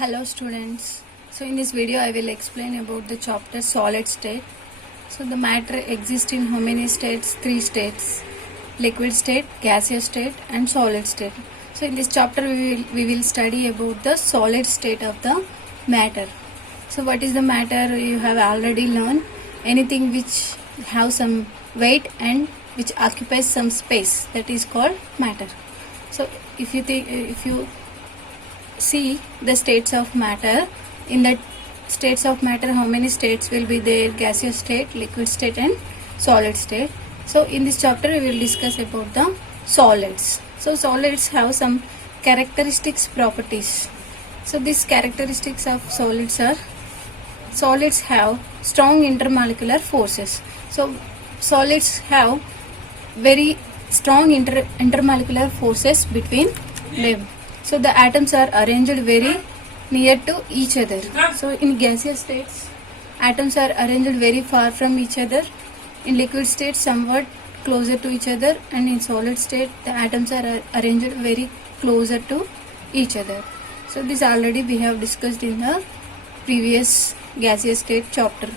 Hello students. So in this video I will explain about the chapter solid state. So the matter exists in how many states? 3 states. Liquid state, gaseous state and solid state. So in this chapter we will study about the solid state of the matter. So what is the matter? You have already learned. Anything which have some weight and which occupies some space, that is called matter. So if you see the states of matter, in that states of matter how many states will be there? Gaseous state, liquid state and solid state. So in this chapter we will discuss about the solids. So solids have some characteristics, properties. So these characteristics of solids are: solids have strong intermolecular forces. So solids have very strong intermolecular forces between them. So the atoms are arranged very near to each other. So in gaseous states, atoms are arranged very far from each other. In liquid state, somewhat closer to each other, and in solid state, the atoms are arranged very closer to each other. So this already we have discussed in the previous gaseous state chapter.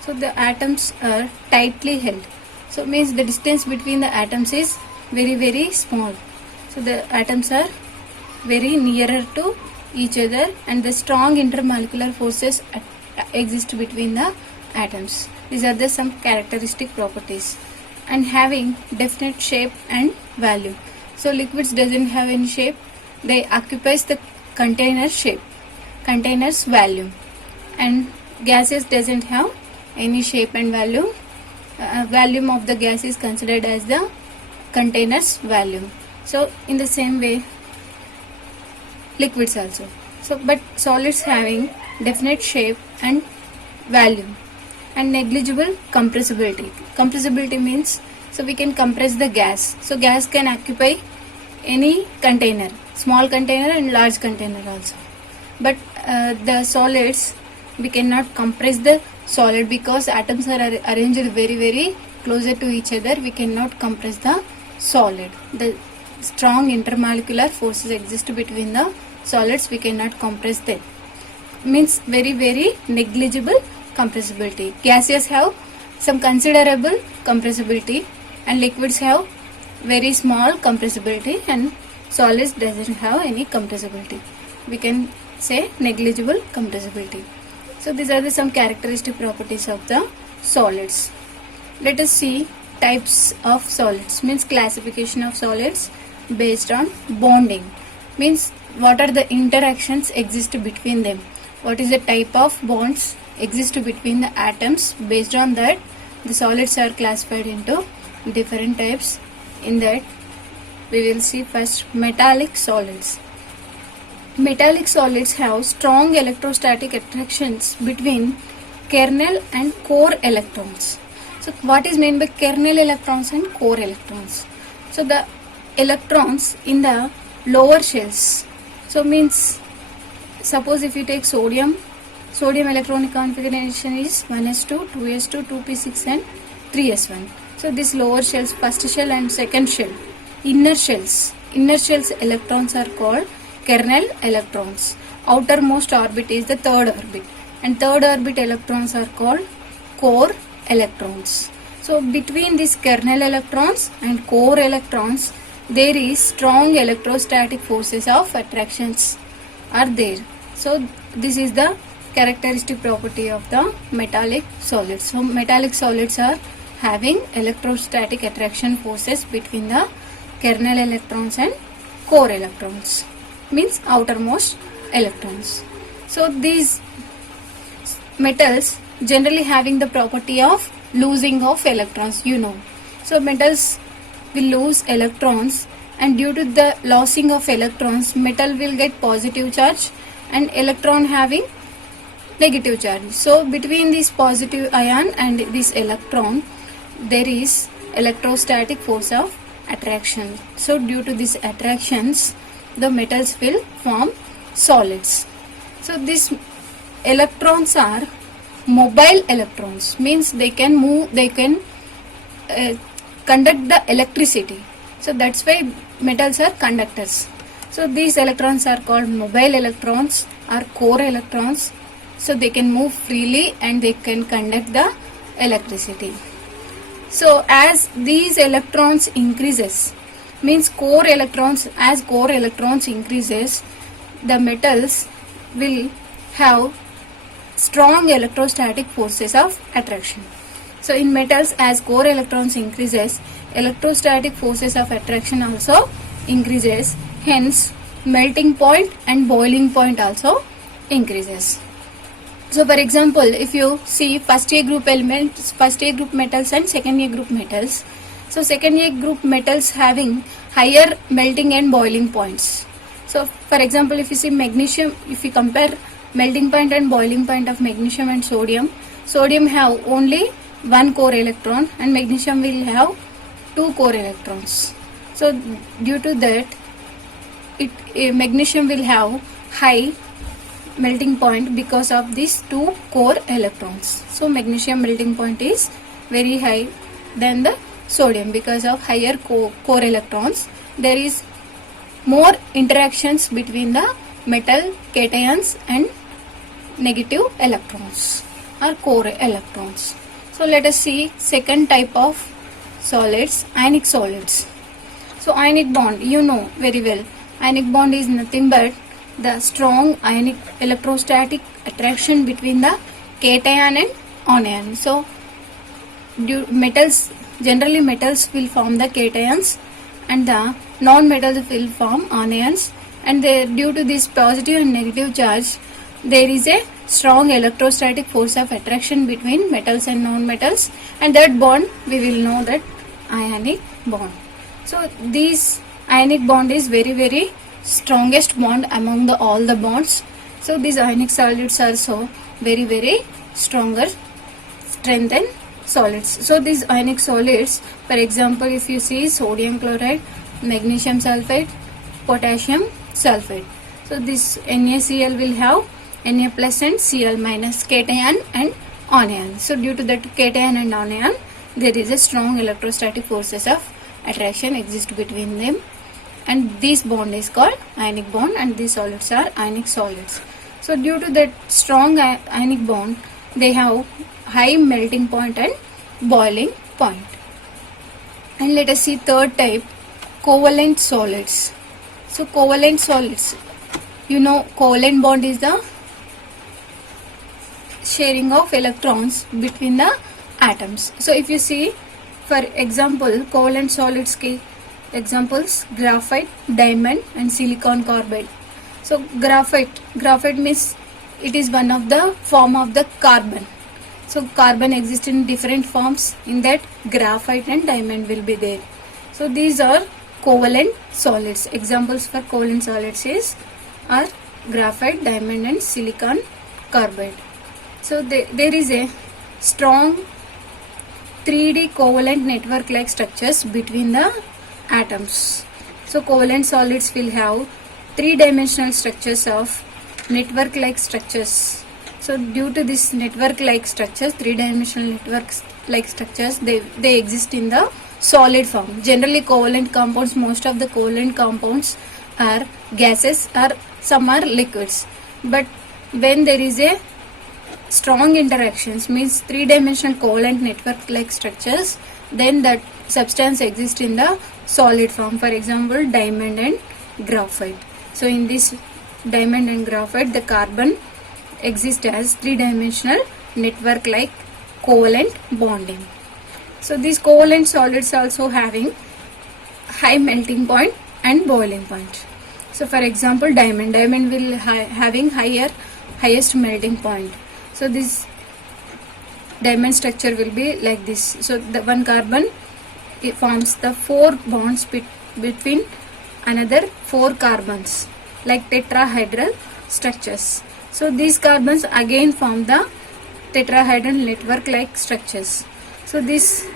So the atoms are tightly held. So means the distance between the atoms is very small. So the atoms are very nearer to each other, and the strong intermolecular forces exist between the atoms. These are the some characteristic properties, and having definite shape and value. So liquids doesn't have any shape, they occupies the container shape, container's value, and gases doesn't have any shape and value. Volume of the gas is considered as the container's volume. So in the same way liquids also. So but solids having definite shape and value, and negligible compressibility. Compressibility means, so we can compress the gas. So gas can occupy any container, small container and large container also. But the solids, we cannot compress the solid because atoms are arranged very closer to each other. We cannot compress the solid. The strong intermolecular forces exist between the solids, we cannot compress them. Means very negligible compressibility. Gases have some considerable compressibility, and liquids have very small compressibility, and solids doesn't have any compressibility. We can say negligible compressibility. So these are the some characteristic properties of the solids. Let us see types of solids, means classification of solids based on bonding. Means what are the interactions exist between them, what is the type of bonds exist between the atoms. Based on that, the solids are classified into different types. In that we will see first metallic solids. Metallic solids have strong electrostatic attractions between kernel and core electrons. So what is meant by kernel electrons and core electrons? So the electrons in the lower shells. So means, suppose if you take sodium electronic configuration is 1s2, 2s2, 2p6 and 3s1. So this lower shells, first shell and second shell, inner shells electrons are called kernel electrons. Outermost orbit is the third orbit, and third orbit electrons are called core electrons. So between these kernel electrons and core electrons, there is strong electrostatic forces of attractions are there. So this is the characteristic property of the metallic solids. So metallic solids are having electrostatic attraction forces between the kernel electrons and core electrons, means outermost electrons. So these metals generally having the property of losing of electrons, So metals will lose electrons, and due to the losing of electrons, metal will get positive charge and electron having negative charge. So between this positive ion and this electron, there is electrostatic force of attraction. So due to these attractions, the metals will form solids. So these electrons are mobile electrons, means they can move, they can conduct the electricity. So that's why metals are conductors. So these electrons are called mobile electrons, are core electrons, so they can move freely and they can conduct the electricity. So as these electrons increases, means core electrons, as core electrons increases, the metals will have strong electrostatic forces of attraction. So in metals, as core electrons increases, electrostatic forces of attraction also increases, hence melting point and boiling point also increases. So for example, if you see first A group elements, first A group metals and second A group metals. So second A group metals having higher melting and boiling points. So for example, if you see magnesium, if you compare melting point and boiling point of magnesium and sodium, sodium have only one core electron and magnesium will have two core electrons. So due to that, magnesium will have high melting point because of these two core electrons. So magnesium melting point is very high than the sodium because of higher core electrons. There is more interactions between the metal cations and negative electrons or core electrons. So let us see second type of solids, ionic solids. So ionic bond, you know very well, ionic bond is nothing but the strong ionic electrostatic attraction between the cation and anion. So generally metals will form the cations and the non-metals will form anions, and due to this positive and negative charge, there is a strong electrostatic force of attraction between metals and non-metals, and that bond we will know that ionic bond. So this ionic bond is very strongest bond among all the bonds. So these ionic solids are so very stronger strength than solids. So these ionic solids, for example, if you see sodium chloride, magnesium sulfate, potassium sulfate. So this NaCl will have Na plus and Cl minus, cation and anion. So due to that cation and anion, there is a strong electrostatic forces of attraction exist between them, and this bond is called ionic bond, and these solids are ionic solids. So due to that strong ionic bond, they have high melting point and boiling point. And let us see third type, covalent solids. So covalent solids, you know covalent bond is the sharing of electrons between the atoms. So if you see, for example, covalent solids ke examples, graphite, diamond and silicon carbide. So graphite means it is one of the form of the carbon. So carbon exists in different forms, in that graphite and diamond will be there. So these are covalent solids. Examples for covalent solids are graphite, diamond and silicon carbide. So there is a strong 3D covalent network like structures between the atoms. So covalent solids will have three-dimensional structures of network like structures. So due to this network like structures, three-dimensional networks like structures, they exist in the solid form. Generally covalent compounds, most of the covalent compounds are gases or some are liquids. But when there is a strong interactions, means three-dimensional covalent network like structures, then that substance exists in the solid form. For example, diamond and graphite. So in this diamond and graphite, the carbon exists as three-dimensional network like covalent bonding. So these covalent solids also having high melting point and boiling point. So for example, diamond will having highest melting point. So this diamond structure will be like this. So the one carbon, it forms the four bonds between another four carbons like tetrahedral structures. So these carbons again form the tetrahedral network like structures. So this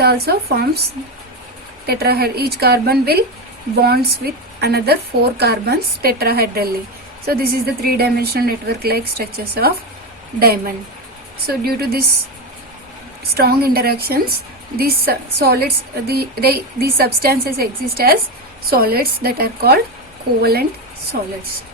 also forms tetrahedral. Each carbon will bonds with another four carbons tetrahedrally. So this is the three-dimensional network like structures of diamond. So due to this strong interactions, these solids, these substances exist as solids that are called covalent solids.